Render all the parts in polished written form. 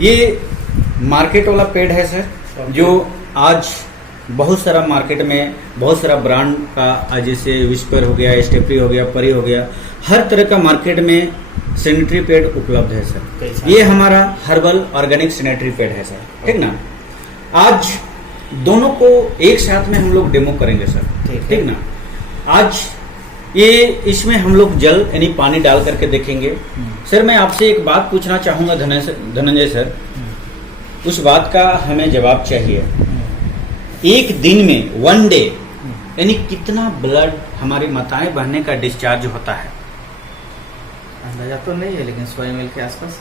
ये मार्केट वाला पेड है सर, जो आज बहुत सारा मार्केट में बहुत सारा ब्रांड का, जैसे विस्पर हो गया, स्टेपरी हो गया, परी हो गया, हर तरह का मार्केट में सैनिटरी पैड उपलब्ध है सर। ये हमारा हर्बल ऑर्गेनिक सैनिटरी पैड है सर, ठीक ना। आज दोनों को एक साथ में हम लोग डेमो करेंगे सर, ठीक ना। आज ये इसमें हम लोग जल यानी पानी डाल करके देखेंगे। सर मैं आपसे एक बात पूछना चाहूंगा धनंजय सर, उस बात का हमें जवाब चाहिए। एक दिन में 1 डे यानी कितना ब्लड हमारी माताएं बहने का डिस्चार्ज होता है? अंदाजा तो नहीं है, लेकिन 100 ml के आसपास।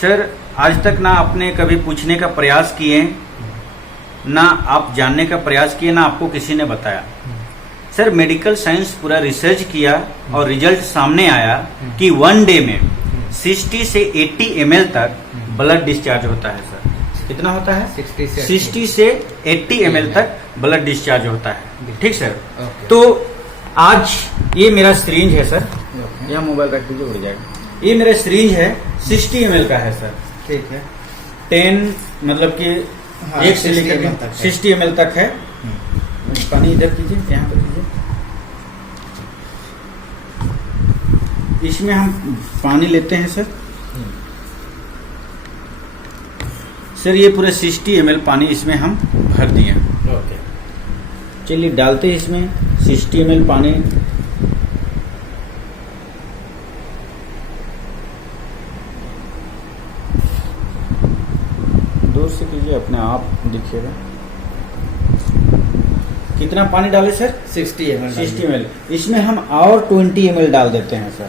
सर आज तक ना आपने कभी पूछने का प्रयास किए, ना आप जानने का प्रयास किए, ना आपको किसी ने बताया। सर मेडिकल साइंस पूरा रिसर्च किया और रिजल्ट सामने आया कि 1 डे में 60 से 80 ml तक ब्लड डिस्चार्ज होता है सर। कितना होता है? 60 से 80 ml तक ब्लड डिस्चार्ज होता है, ठीक सर। तो आज ये मेरा सिरिंज है सर, यहाँ मोबाइल रख दीजिए, उड़ जाएगा। ये मेरा सिरिंज है, 60 ml का है सर, ठीक है। 10 मतलब कि एक से लेकर 60 ml तक है। पानी इधर कीजिए, यहाँ पर कीजिए। इसमें हम पानी लेते हैं सर। सर ये पूरे 60 ml पानी इसमें हम भर दिए। चलिए डालते हैं इसमें 60 ml पानी। दूर से कीजिए, अपने आप दिखिएगा। कितना पानी डाले सर? 60 ml। 60 ml। इसमें हम और 20 ml डाल देते हैं सर।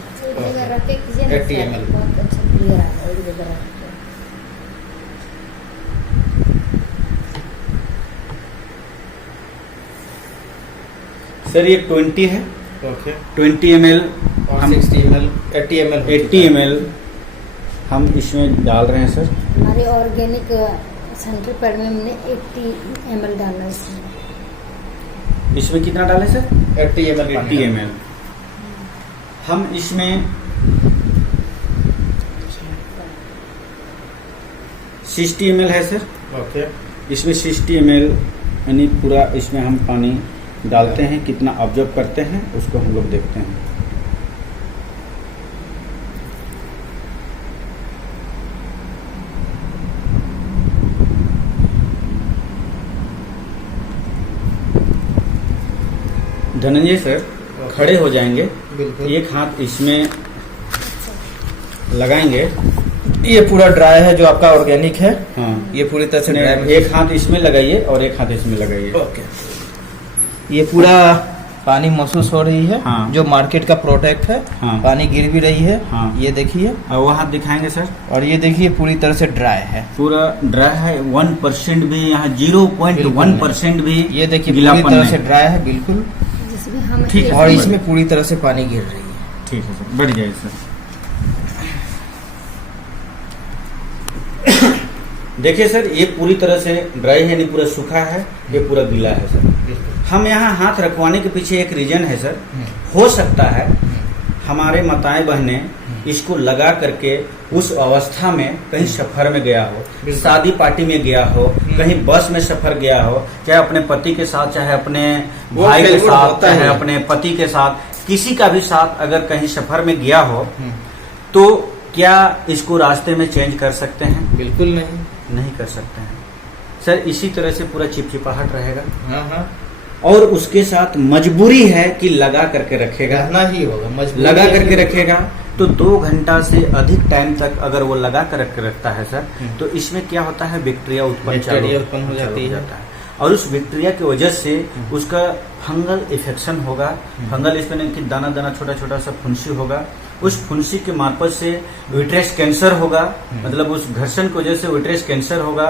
80 ml। सर ये 20 है, ओके। 20 ml और हम 60 ml, 80 ml। 80 ml हम इसमें डाल रहे हैं सर। हमारे ऑर्गेनिक सेंट्री पैड में हमने 80 ml डाला इसमें। इसमें कितना डालें सर? 80 ml। 80 ml। हम इसमें 60 ml है सर, ओके। इसमें 60 ml यानी पूरा इसमें हम पानी डालते हैं। कितना ऑब्जर्व करते हैं उसको हम लोग देखते हैं। धनंजय सर खड़े हो जाएंगे, बिल्कुल। एक हाथ इसमें लगाएंगे। ये पूरा ड्राई है जो आपका ऑर्गेनिक है। हाँ, ये पूरी तरह से ड्राई। एक हाथ इसमें लगाइए और एक हाथ इसमें लगाइए। ओके। ये पूरा पानी महसूस हो रही है। हाँ। जो मार्केट का प्रोडक्ट है। हाँ। पानी गिर भी रही है। हाँ। ये देखिए, और वो हाथ दिखाएंगे सर। और ये देखिए पूरी तरह से ड्राई है। पूरा ड्राई है, 1% भी यहाँ 0.1% भी ये देखिए पूरी गीलापन तरह नहीं। से ड्राई है, बिल्कुल। जिसमें हम ठीक है। और इसमें पूरी तरह से पानी गिर रही है। ठीक है सर, बढ़ जाए सर। देखिए सर ये पूरी तरह से ड्राई है, नहीं पूरा सूखा है, ये पूरा गीला है सर। हम यहाँ हाथ रखवाने के पीछे एक रीजन है सर। हो सकता है हमारे माताएं बहनें इसको लगा करके उस अवस्था में कहीं सफर में गया हो, शादी पार्टी में गया हो, कहीं बस में सफर गया हो, चाहे अपने पति के साथ, चाहे अपने भाई के साथ, चाहे अपने पति के साथ, किसी का भी साथ अगर कहीं सफर में गया हो, तो क्या इसको रास्ते में चेंज कर सकते हैं? बिल्कुल नहीं। नहीं कर सकते हैं सर। इसी तरह से पूरा चिपचिपाहट रहेगा। हाँ हाँ। और उसके साथ मजबूरी है कि लगा करके रखेगा, रहना ही होगा, मजबूरी लगा है। करके रखेगा तो 2 घंटा से अधिक टाइम तक अगर वो लगा कर रखता है सर, तो इसमें क्या होता है, बैक्टीरिया उत्पन्न हो जाती है। और उस बैक्टीरिया की वजह से उसका फंगल इन्फेक्शन होगा। फंगल इसमें कि दाना दाना छोटा छोटा सा फुंसी होगा। उस फुंसी के मार्फत से विट्रेस कैंसर होगा, मतलब उस घर्षण की वजह से विट्रेस कैंसर होगा,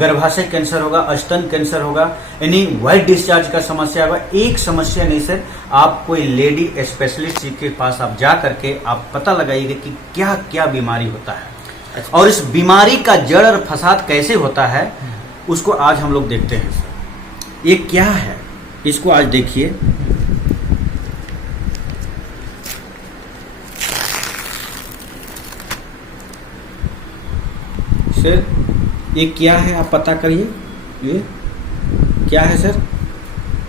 गर्भाशय कैंसर होगा, स्तन कैंसर होगा, यानी व्हाइट डिस्चार्ज का समस्या होगा। एक समस्या नहीं सर, आप कोई लेडी स्पेशलिस्ट के पास आप जा करके आप पता लगाइएगा कि क्या क्या बीमारी होता है और इस बीमारी का जड़ और फसाद कैसे होता है, उसको आज हम लोग देखते हैं सर। ये क्या है इसको आज देखिए। सर ये क्या है आप पता करिए, ये क्या है सर?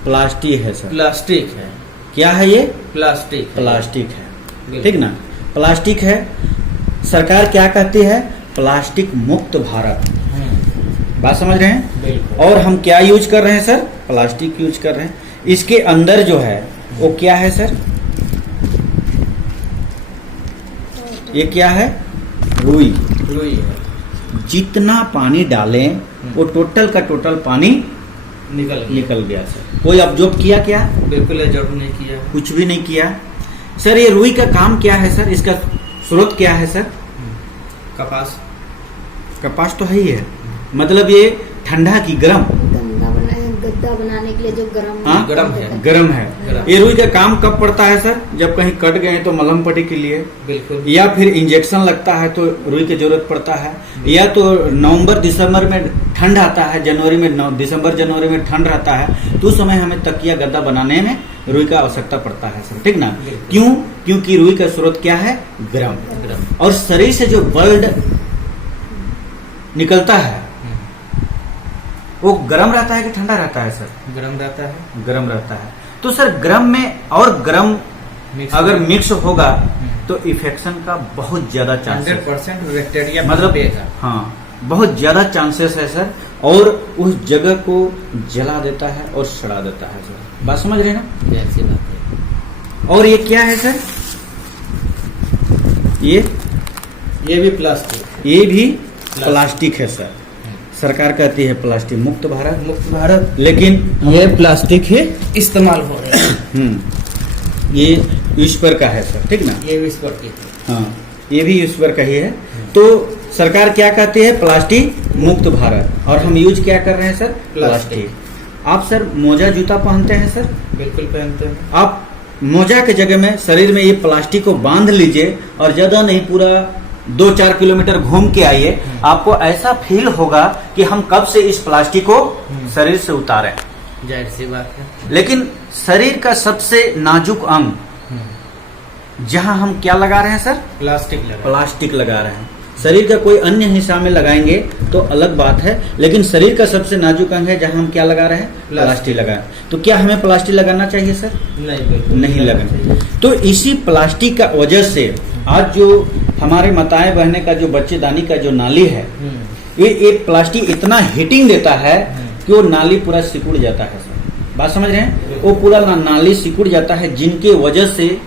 प्लास्टिक है सर। प्लास्टिक है। क्या है ये? प्लास्टिक है। प्लास्टिक है, ठीक ना? प्लास्टिक है। सरकार क्या कहती है? प्लास्टिक मुक्त भारत। बात समझ रहे हैं? बिल्कुल। और हम क्या यूज कर रहे हैं सर? प्लास्टिक यूज कर रहे हैं। इसके अंदर जो है वो क्या है सर? ये क्या है? रुई। रुई है। जितना पानी डालें वो टोटल का टोटल पानी निकल गया सर। कोई ऑब्जर्व किया क्या? बिल्कुल एब्जॉर्ब नहीं किया। कुछ भी नहीं किया सर। ये रुई का काम क्या है सर? इसका स्रोत क्या है सर? कपास। कपास तो है ही है, मतलब ये ठंडा की गर्म, गद्दा बनाने के लिए जो गरम हाँ? गरम है। गर्म है। गरम। ये रुई का काम कब पड़ता है सर? जब कहीं कट गए तो मलहम पट्टी के लिए, बिल्कुल। या फिर इंजेक्शन लगता है तो रुई की जरूरत पड़ता है, या तो नवंबर दिसंबर में ठंड आता है, जनवरी में दिसंबर जनवरी में ठंड रहता है, तो उस समय हमें तकिया गद्दा बनाने में रुई का आवश्यकता पड़ता है सर, ठीक ना? क्यों? क्योंकि रुई का स्रोत क्या है? गर्म। और शरीर से जो ब्लड निकलता है वो गर्म रहता है कि ठंडा रहता है सर? गर्म रहता है। गर्म रहता है। तो सर गर्म में और गर्म अगर मिक्स होगा तो इन्फेक्शन का बहुत ज्यादा चांसेस, 100% बैक्टीरिया मतलब बढ़ेगा। हाँ बहुत ज्यादा चांसेस है सर, और उस जगह को जला देता है और सड़ा देता है सर। बात समझ रहे हैं ना? ऐसी बात है। और ये क्या है सर? ये भी प्लास्टिक। ये भी प्लास्टिक है सर। सरकार कहती है प्लास्टिक मुक्त भारत, मुक्त भारत, लेकिन ये प्लास्टिक है इस्तेमाल हो रहे हैं। ये ईश्वर का है सर, ठीक ना? ये भी इस पर की है। हाँ ये भी ईश्वर का ही है। तो सरकार क्या कहती है? प्लास्टिक मुक्त भारत, और हम यूज क्या कर रहे हैं सर? प्लास्टिक। आप सर मोजा जूता पहनते हैं सर? बिल्कुल पहनते हैं। आप मोजा के जगह में शरीर में ये प्लास्टिक को बांध लीजिए और ज्यादा नहीं पूरा 2-4 किलोमीटर घूम के आइए, आपको ऐसा फील होगा कि हम कब से इस प्लास्टिक को शरीर से उतारें। जाहिर सी बात है। लेकिन शरीर का सबसे नाजुक अंग जहां हम क्या लगा रहे हैं सर? प्लास्टिक लगा रहे हैं। शरीर का कोई अन्य हिस्सा में लगाएंगे तो अलग बात है, लेकिन शरीर का सबसे नाजुक अंग है जहां हम क्या लगा रहे हैं? प्लास्टिक लगाए। तो क्या हमें प्लास्टिक लगाना चाहिए सर? नहीं, बिल्कुल नहीं लगाना। तो इसी प्लास्टिक का वजह से आज जो हमारे माताएं बहने का जो बच्चेदानी का जो नाली है, ये प्लास्टिक इतना हीटिंग देता है कि वो नाली पूरा सिकुड़ जाता है सर। बात समझ रहे हैं? वो पूरा नाली सिकुड़ जाता है, जिनके वजह से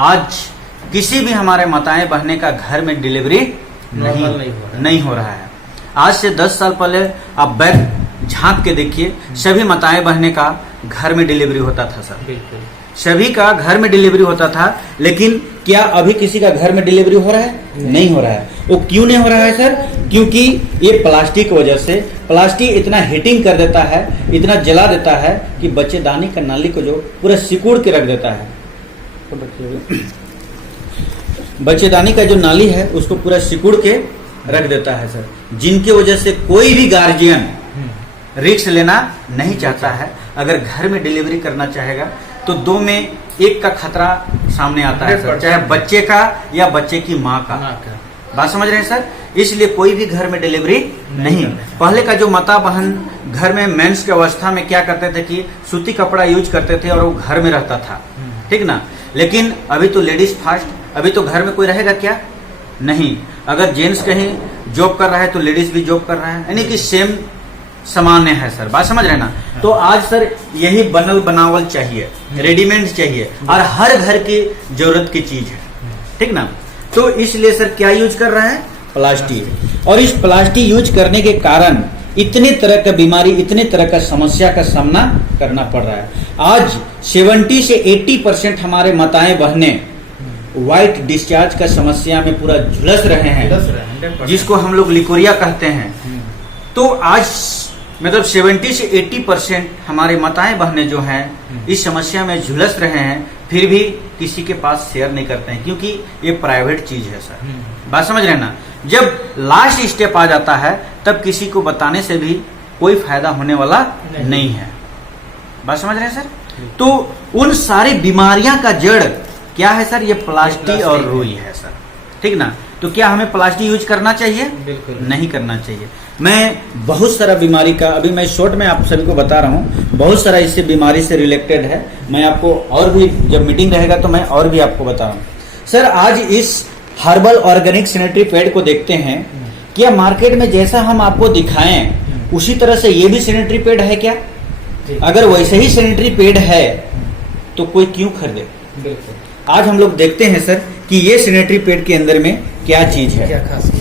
आज किसी भी हमारे माताएं बहने का घर में डिलीवरी नहीं हो रहा है। आज से 10 साल पहले आप बैक झांक के देखिए, सभी माताएं बहने का घर में डिलीवरी होता था सर। बिल्कुल सभी का घर में डिलीवरी होता था। लेकिन क्या अभी किसी का घर में डिलीवरी हो रहा है? नहीं हो रहा है। वो क्यों नहीं हो रहा है सर? क्योंकि ये प्लास्टिक की वजह से, प्लास्टिक इतना हीटिंग कर देता है, इतना जला देता है कि बच्चेदानी का नाली को जो पूरा सिकुड़ के रख देता है। तो बच्चेदानी का जो नाली है उसको पूरा सिकुड़ के रख देता है सर, जिनकी वजह से कोई भी गार्जियन रिस्क लेना नहीं चाहता है। अगर घर में डिलीवरी करना चाहेगा तो 2 में 1 का खतरा सामने आता है सर, चाहे बच्चे का या बच्चे की माँ का। बात समझ रहे हैं सर? इसलिए कोई भी घर में डिलीवरी नहीं। पहले का जो माता बहन घर में मेंस की अवस्था में क्या करते थे कि सूती कपड़ा यूज करते थे और वो घर में रहता था, ठीक ना? लेकिन अभी तो लेडीज फास्ट, अभी तो घर में कोई रहेगा क्या? नहीं। अगर जेंट्स कहीं जॉब कर रहा है तो लेडीज भी जॉब कर रहा है, यानी कि सेम सामान्य है सर। बात समझ रहे ना? तो आज सर यही बनल बनावल चाहिए, रेडीमेड चाहिए, और हर घर की जरूरत की चीज है, ठीक ना? तो इसलिए सर क्या यूज कर रहा है? प्लास्टिक। और इस प्लास्टिक यूज करने के कारण इतने तरह का बीमारी, इतने तरह का समस्या का सामना करना पड़ रहा है। आज 70 से 80% हमारे माताएं बहने व्हाइट डिस्चार्ज का समस्या में पूरा झुलस रहे हैं, जिसको हम लोग लिकोरिया कहते हैं। तो आज मतलब 70 से 80% हमारे माताएं बहने जो हैं इस समस्या में झुलस रहे हैं, फिर भी किसी के पास शेयर नहीं करते हैं, क्योंकि ये प्राइवेट चीज है सर। बात समझ रहे हैं ना? जब लास्ट स्टेप आ जाता है तब किसी को बताने से भी कोई फायदा होने वाला नहीं है। बात समझ रहे हैं सर? तो उन सारी बीमारियां का जड़ क्या है सर? ये प्लास्टिक और रुई है सर। ठीक ना। तो क्या हमें प्लास्टिक यूज करना चाहिए? बिल्कुल नहीं करना चाहिए। मैं बहुत सारा बीमारी का अभी मैं शॉर्ट में आप सभी को बता रहा हूँ, बहुत सारा इससे बीमारी से रिलेटेड है। मैं आपको और भी जब मीटिंग रहेगा तो मैं और भी आपको बता रहा हूँ। सर आज इस हर्बल ऑर्गेनिक सैनिटरी पैड को देखते हैं, क्या मार्केट में जैसा हम आपको दिखाएं उसी तरह से ये भी सैनिटरी पैड है क्या? अगर वैसे ही सैनिटरी पैड है तो कोई क्यों खरीदे? बिल्कुल। आज हम लोग देखते हैं सर कि ये सैनिटरी पैड के अंदर में क्या चीज है। क्या खासियत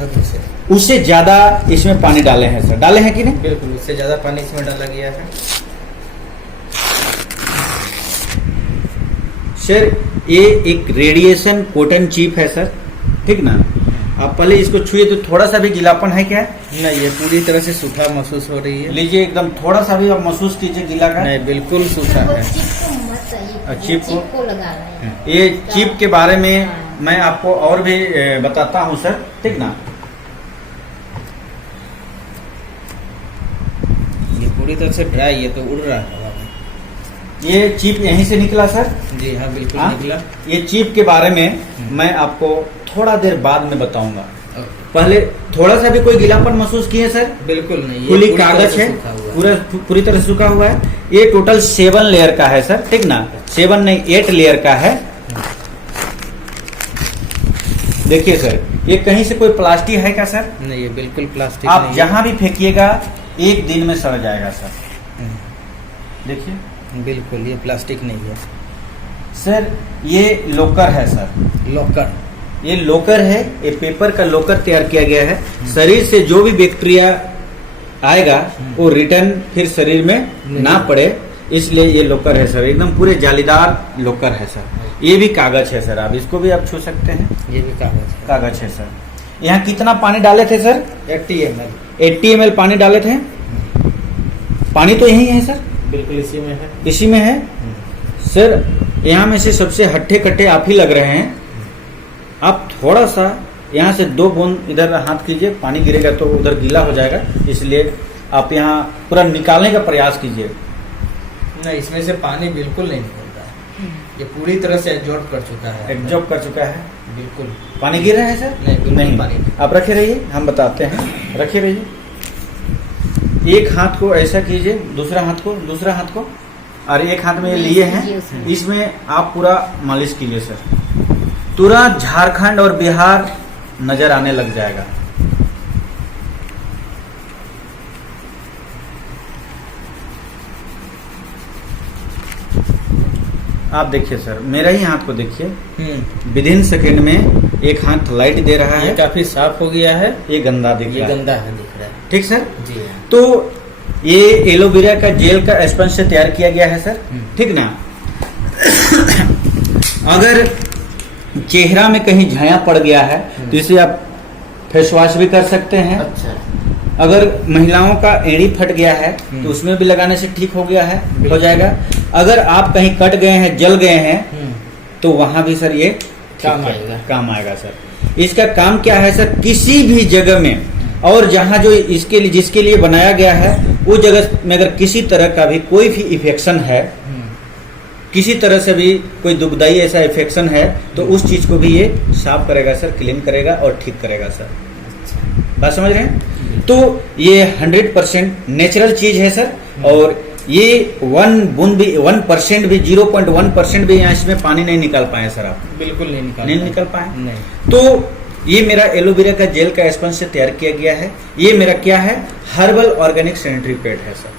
है? उससे ज्यादा इसमें पानी डाले हैं सर, डाले हैं कि नहीं? बिल्कुल, उससे ज्यादा पानी इसमें डाला गया है। सर ये एक रेडिएशन कॉटन चिप है सर, ठीक ना। आप पहले इसको छुए तो थोड़ा सा भी गीलापन है क्या? नहीं, ये पूरी तरह से सूखा महसूस हो रही है। लीजिए एकदम थोड़ा सा भी आप महसूस कीजिए गीला का। नहीं, बिल्कुल सूखा है। चिप को लगा रहे हैं। ये चिप के बारे में मैं आपको और भी बताता हूँ सर, ठीक ना। ये पूरी तरह से ड्राई है तो उड़ रहा है हवा में। ये चिप यहीं से निकला सर? जी हाँ, बिल्कुल हाँ? निकला। ये चिप के बारे में मैं आपको थोड़ा देर बाद में बताऊंगा। पहले थोड़ा सा भी कोई गीलापन महसूस किए सर? बिल्कुल नहीं, ये खुली पूरी तरह कागज से है, सूखा हुआ है। पूरी तरह सूखा हुआ है। ये टोटल 7 लेयर का है सर, ठीक ना। 7 नहीं 8 लेयर का है। देखिए सर, ये कहीं से कोई प्लास्टिक है क्या सर? नहीं, ये बिल्कुल प्लास्टिक आप नहीं जहां भी फेंकिएगा 1 दिन में सड़ जाएगा सर। है। देखिए बिल्कुल, ये प्लास्टिक नहीं है। सर ये लोकर है सर, लॉकर। ये लोकर है, ये पेपर का लोकर तैयार किया गया है। शरीर से जो भी बैक्टीरिया आएगा वो रिटर्न फिर शरीर में ना पड़े, इसलिए ये लोकर है सर। एकदम पूरे जालीदार लोकर है सर। ये भी कागज है सर, आप इसको भी आप छू सकते हैं। ये भी कागज है। कागज है सर। यहाँ कितना पानी डाले थे सर? 80 ml। 80 ml पानी डाले थे। पानी तो यही है सर, बिल्कुल इसी में है। इसी में है सर। यहाँ में से सबसे हट्टे कट्टे आप ही लग रहे हैं। आप थोड़ा सा यहाँ से 2 बूंद इधर हाथ कीजिए, पानी गिरेगा तो उधर गीला हो जाएगा, इसलिए आप यहाँ पूरा निकालने का प्रयास कीजिए। नहीं, इसमें से पानी बिल्कुल नहीं निकलता है। ये पूरी तरह से एब्जॉर्ब कर चुका है। एब्जॉर्ब कर चुका है। बिल्कुल। पानी गिर रहा है सर? नहीं, बिल्कुल पानी नहीं। आप रखे रहिए, हम बताते हैं। रखे रहिए। एक हाथ को ऐसा कीजिए, दूसरा हाथ को, और एक हाथ में ये लिए हैं, इसमें आप पूरा मालिश कीजिए सर। तुरंत झारखंड और बिहार नजर आने लग जाएगा। आप देखिए सर, मेरा ही हाथ को देखिए। विदिन सेकेंड में एक हाथ लाइट दे रहा ये है। काफी साफ हो गया है। ये गंदा दिख ये रहा है। गंदा है, दिख रहा है। ठीक सर। जी। तो ये एलोवेरा का जेल का स्पंज से तैयार किया गया है सर, ठीक ना। अगर चेहरा में कहीं झाया पड़ गया है तो इसे आप फेस वॉश भी कर सकते हैं। अच्छा। अगर महिलाओं का एड़ी फट गया है तो उसमें भी लगाने से ठीक हो गया है, हो जाएगा। अगर आप कहीं कट गए हैं, जल गए हैं तो वहां भी सर ये काम आएगा। काम आएगा सर। इसका काम क्या है सर? किसी भी जगह में और जहां जो इसके लिए जिसके लिए बनाया गया है वो जगह में अगर किसी तरह का भी कोई भी इन्फेक्शन है, किसी तरह से भी कोई दुखदाई ऐसा इन्फेक्शन है तो उस चीज को भी ये साफ करेगा सर, क्लीन करेगा और ठीक करेगा सर। बात समझ रहे हैं? तो ये 100% नेचुरल चीज है सर। और ये 1% भी 0.1% भी यहाँ इसमें पानी नहीं निकाल पाए सर। आप बिल्कुल नहीं निकाल पाए। नहीं। तो ये मेरा एलोवेरा का जेल का स्पंज से तैयार किया गया है। ये मेरा क्या है? हर्बल ऑर्गेनिक सैनिटरी पैड है सर,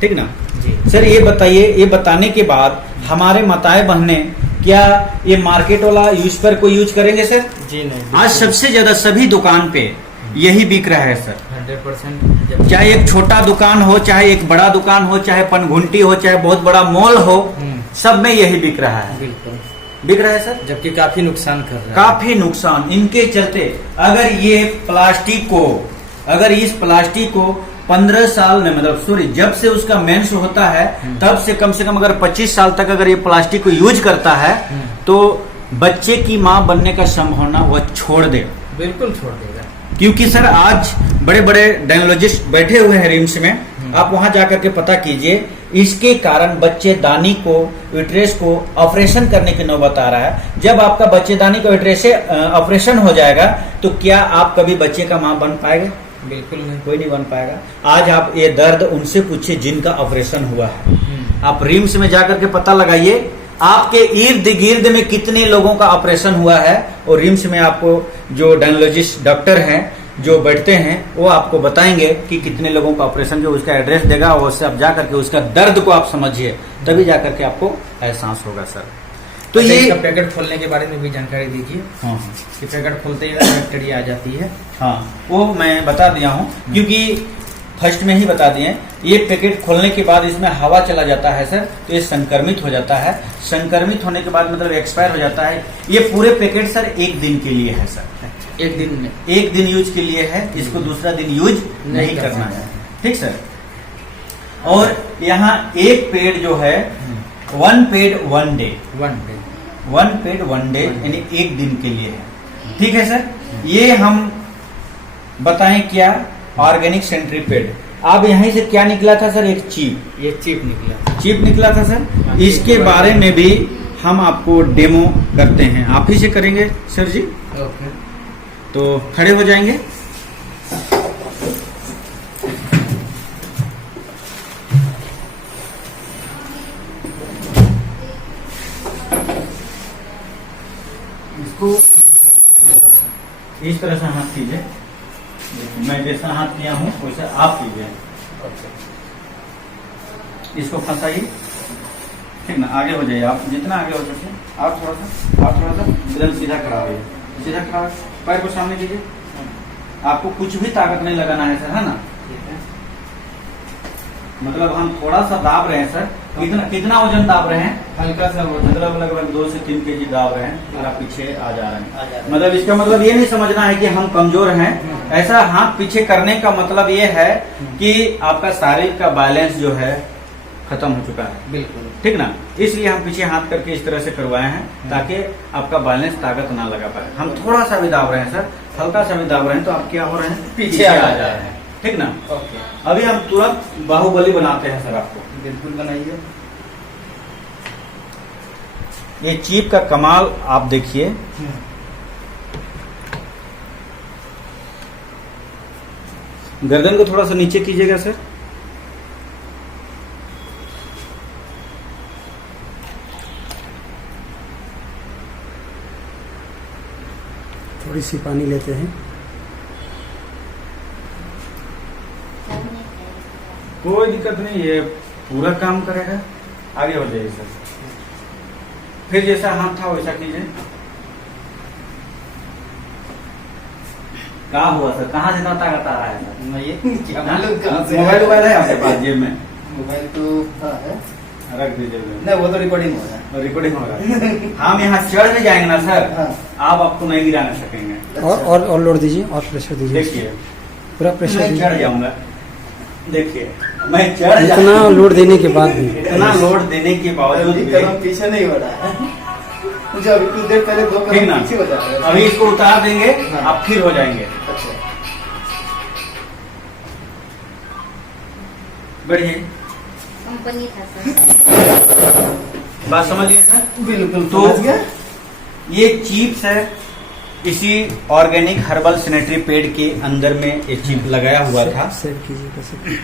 ठीक ना जी। सर ये बताइए, ये बताने के बाद हमारे माताएं बहने क्या ये मार्केट वाला यूज पर कोई यूज करेंगे सर? जी नहीं। आज सबसे ज्यादा सभी दुकान पे यही बिक रहा है सर। 100%। चाहे एक छोटा दुकान हो, चाहे एक बड़ा दुकान हो, चाहे पनघुंटी हो, चाहे बहुत बड़ा मॉल हो, सब में यही बिक रहा है। बिल्कुल बिक रहा है सर। जबकि काफी नुकसान कर रहा है। काफी नुकसान इनके चलते। अगर ये प्लास्टिक को, अगर इस प्लास्टिक को 15 साल में, मतलब सॉरी, जब से उसका मेंस होता है तब से कम अगर 25 साल तक अगर ये प्लास्टिक को यूज करता है तो बच्चे की माँ बनने का संभावना वह छोड़ दे। बिल्कुल छोड़ देगा। क्योंकि सर आज बड़े बड़े डायनोलॉजिस्ट बैठे हुए हैं रिम्स में, आप वहां जाकर के पता कीजिए, इसके कारण बच्चेदानी को, यूट्रस को ऑपरेशन करने की नौबत आ रहा है। जब आपका बच्चेदानी को यूट्रस से ऑपरेशन हो जाएगा तो क्या आप कभी बच्चे का मां बन पाएंगे? बिल्कुल नहीं। कोई नहीं बन पाएगा। आज आप ये दर्द उनसे पूछिए जिनका ऑपरेशन हुआ है। आप रिम्स में जाकर के पता लगाइए आपके इर्द गिर्द में कितने लोगों का ऑपरेशन हुआ है, और रिम्स में आपको जो डायनोलॉजिस्ट डॉक्टर हैं जो बैठते हैं वो आपको बताएंगे कि कितने लोगों का ऑपरेशन, जो उसका एड्रेस देगा और उससे आप जाकर के उसका दर्द को आप समझिए, तभी जाकर के आपको एहसास होगा सर। तो अच्छा, ये इसका पैकेट खोलने के बारे में भी जानकारी दीजिए। हाँ कि पैकेट खोलते ही बैक्टीरिया आ जाती है। हाँ वो मैं बता दिया हूँ, क्योंकि फर्स्ट में ही बता दिए। ये पैकेट खोलने के बाद इसमें हवा चला जाता है सर, तो ये संक्रमित हो जाता है। संक्रमित होने के बाद मतलब एक्सपायर हो जाता है। ये पूरे पैकेट सर 1 दिन के लिए है सर, 1 दिन में 1 दिन यूज के लिए है, इसको दूसरा दिन यूज नहीं करना है। ठीक सर। और यहाँ एक पेड़ जो है 1 पेड़ 1 डे, 1 पेड़ 1 डे यानी 1 दिन के लिए है। ठीक है सर। ये हम बताएं क्या, ऑर्गेनिक सेंट्रीपेड। अब यहीं से क्या निकला था सर? एक चीप, ये चिप निकला। चिप निकला था सर। इसके बारे में भी हम आपको डेमो करते हैं। आप ही से करेंगे सर जी? ओके। तो खड़े हो जाएंगे। इसको इस तरह से हाथ कीजिए। मैं जैसा हाथ किया हूँ वैसा आप कीजिए। इसको फंसाइए। ठीक ना, आगे हो जाइए आप, जितना आगे हो सके। आप थोड़ा सा एकदम सीधा खड़ा होइए, सीधा खड़ा हो, पैर को सामने कीजिए। आपको कुछ भी ताकत नहीं लगाना है सर, है ना? मतलब हम थोड़ा सा दाब रहे हैं सर। कितना वजन दाब रहे हैं? हल्का सा वजन, मतलब लगभग 2 से 3 केजी दाब रहे हैं और आप पीछे आ जा रहे हैं। मतलब इसका मतलब ये नहीं समझना है कि हम कमजोर हैं। ऐसा हाथ पीछे करने का मतलब ये है कि आपका शारीरिक का बैलेंस जो है खत्म हो चुका है। बिल्कुल ठीक ना, इसलिए हम पीछे हाथ करके इस तरह से करवाए हैं ताकि आपका बैलेंस ताकत ना लगा पाए। हम थोड़ा सा भी दाब रहे हैं सर, हल्का सा भी दाब रहे हैं तो आप क्या हो रहे हैं? पीछे आ जा रहे हैं। ठीक ना। ओके। अभी हम तुरंत बाहुबली बनाते हैं सर आपको। बिल्कुल बनाइए। ये चीप का कमाल आप देखिए। गर्दन को थोड़ा सा नीचे कीजिएगा सर। थोड़ी सी पानी लेते हैं। कोई दिक्कत नहीं, ये पूरा काम करेगा। आगे हो जाइए सर। फिर जैसा हाथ था वैसा कीजिए। क्या हुआ सर? कहाँ से इतना ताकत आ रहा है सर? ये क्या मालूम कहाँ से? मोबाइल है आपके पास जेब में? मोबाइल तो है। रख दीजिए। नहीं, वो तो रिकॉर्डिंग हो रहा है। रिकॉर्डिंग हो रहा है। हम यहाँ चढ़ में जाएंगे ना सर, हाँ। आप आपको नहीं गिरा नहीं सकेंगे। और लोड दीजिए, और प्रेशर दीजिए। देखिए पूरा प्रेशर मैं दीजिए। चढ़ जाऊंगा। देखिए मैं चढ़ इतना लोड देने के बाद भी इतना लोड देने के बावजूद अभी भी कदम पीछे नहीं हो रहा है। मुझे अभी कुछ देर पहले 2 ठीक ना, कदम पीछे हो जा रहा है। अभी इसको उतार देंगे, हाँ। आप फिर हो जाएंगे। अच्छा, बढ़िए कंपनी था सर। बात समझ गए सर? बिल्कुल तो समझ गया। ये चिप्स है, इसी ऑर्गेनिक हर्बल सैनिटरी पैड के अंदर में ये चिप लगाया हुआ था। सेव कीजिए कैसे।